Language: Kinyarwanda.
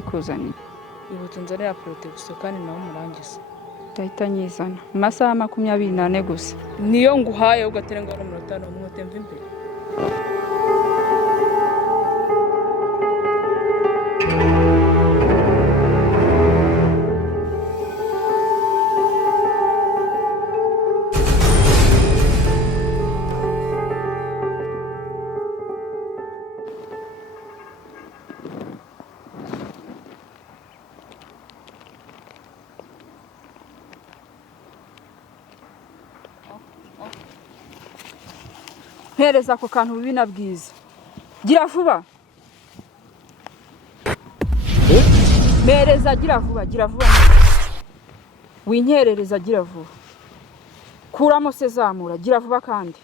nyikuzaniye. Ibutse nzanira protection kandi nawe murangiza. Ndahita nyizana mu masaha 24 gusa. Niyo nguhaye ugatera ngo umunota n'umwe utemva imbere. Mpereza ako kantu bibi na bwiza. Gira vuba. Mpereza gira vuba, gira vuba. Winkerereza gira vuba. Kuramo se zamura, gira vuba kandi.